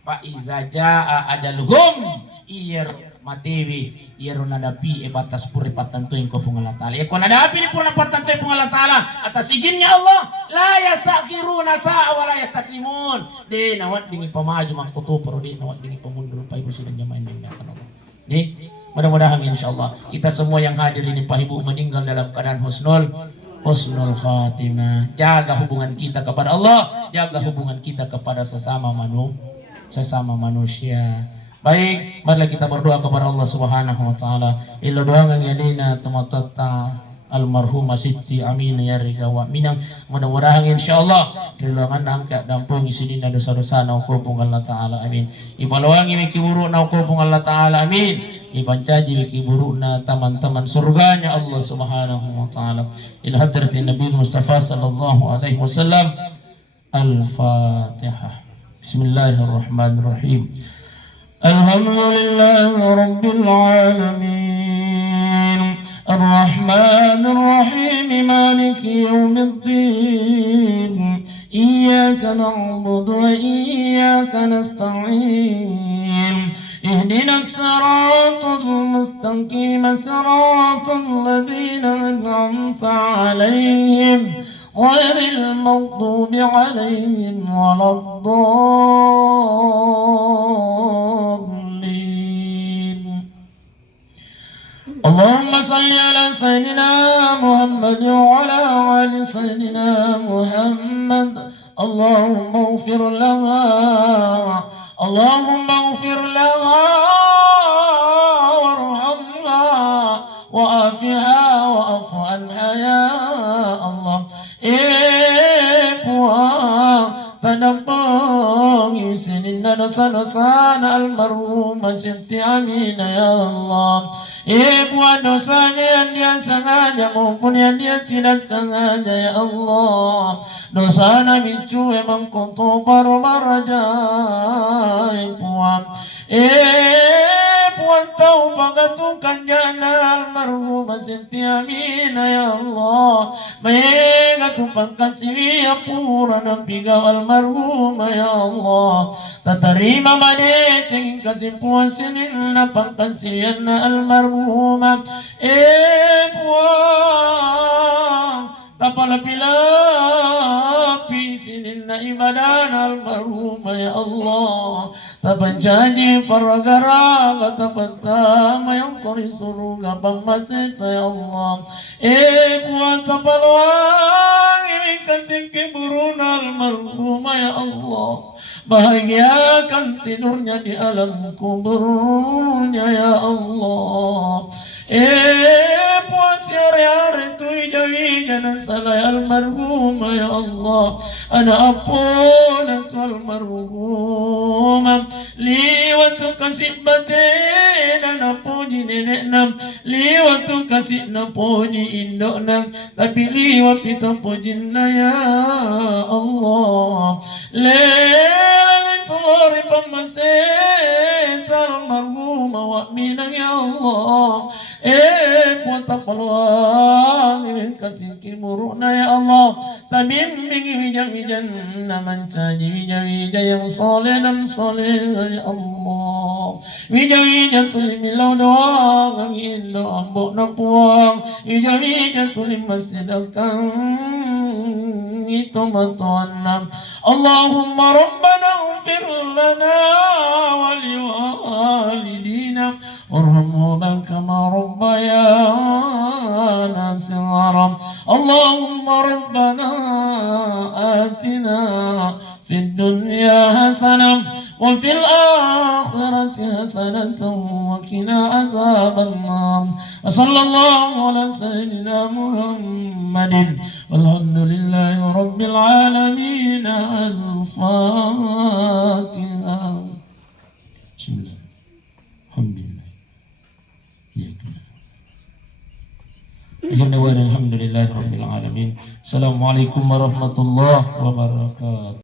Pak Iza jaa ajaluhum iyar matiwi iyar nadapi batas puri patantu yang kau pungalah taala. Kau nadapi ni purna patantu yang pungalah taala atas izinnya Allah. La yastakhiruna sa'a wa la yastaklimun. De nawat dingin pamaju mangkutu pero de nawat dingin pamundur Pak Ibu sidang jamaah yang dimuliakan Allah. Mudah-mudahan insyaallah kita semua yang hadir ini Pak Ibu meninggal dalam keadaan husnul khatimah. Jaga hubungan kita kepada Allah, jaga hubungan kita kepada sesama manusia. Baik, marilah kita berdoa kepada Allah Subhanahu wa taala. Illa doa ngangalina tumatata almarhumah Siti Aminah ya Rigawa Minang. Mudah-mudahan insyaallah rilangan angkat dampung isinin na dosa-dosa na uko pong Allah Ta'ala amin. Ipaluangi mikiburu na uko pong Allah Ta'ala amin. Ipancaji mikiburu na teman-teman surganya Allah Subhanahu wa Ta'ala. Ila hadratin Nabi Mustafa sallallahu alaihi wasallam. Al-Fatihah. Bismillahirrahmanirrahim. Alhamdulillahi rabbil alamin. الرحمن الرحيم مالك يوم الدين إياك نعبد وإياك نستعين اهدنا الصراط المستقيم صراط الذين أنعمت عليهم غير المغضوب عليهم ولا الضالين. اللهم صل على سيدنا محمد وعلى آل سيدنا محمد. اللهم اغفر لها اللهم اغفر لها وارحمها وعافها واعف عنها يا الله. Penampungi seninna dosa-dosana almarhumah Siti Aminah ya Allah. Buat dosanya yang dia sengaja maupun yang dia tidak sengaja ya Allah. Dosa Nabi cuy mengkotor marajai puan. Puan tahu pagatukan jana almarhumah Siti Aminah ya Allah. Megatupan kasih apura Nabi almarhumah ya Allah. Tatarima madeceng kesimpuan sinin napang kasihan almarhumah. Puan tapalapi sinin na ibadah almarhumah ya Allah. Tapancaji paragara tapatama yang kori surga pangmasita ya Allah. Puan tapaluang ini kasih keburun almarhumah ya Allah. Bahagiakan tidurnya di alam kuburnya ya Allah. Puan siari-hari tu ijawi jangan salah almarhumah ya Allah. Ana apun tu almarhumah. Liwat kasih batin ana puji nenek nam. Liwat kasih na puji indok nam. Tapi liwat kita puji na ya Allah. Lori pamaset almarhumah wa minang ya Allah. Buat peluang ini kasih kimuruna ya Allah. Tabimbing wijan-wijan namancaji wija-wija yang soleh dan soleh ya Allah. Wija-wija tulim milau doang angin doang ambok napuang. Wija-wija tulim masjidkan itu matuanam. Allahumma rabbana اغفر لنا ولوالدينا وارحمهما كما ربيانا صغارا. اللهم ربنا آتنا في الدنيا حسنة وفي الآخرة حسنة وقنا عذاب النار. وصلى الله على سيدنا محمد والحمد لله رب العالمين. الفاتحة. بسم الله الحمد لله الحمد لله رب العالمين. السلام عليكم ورحمة الله وبركاته.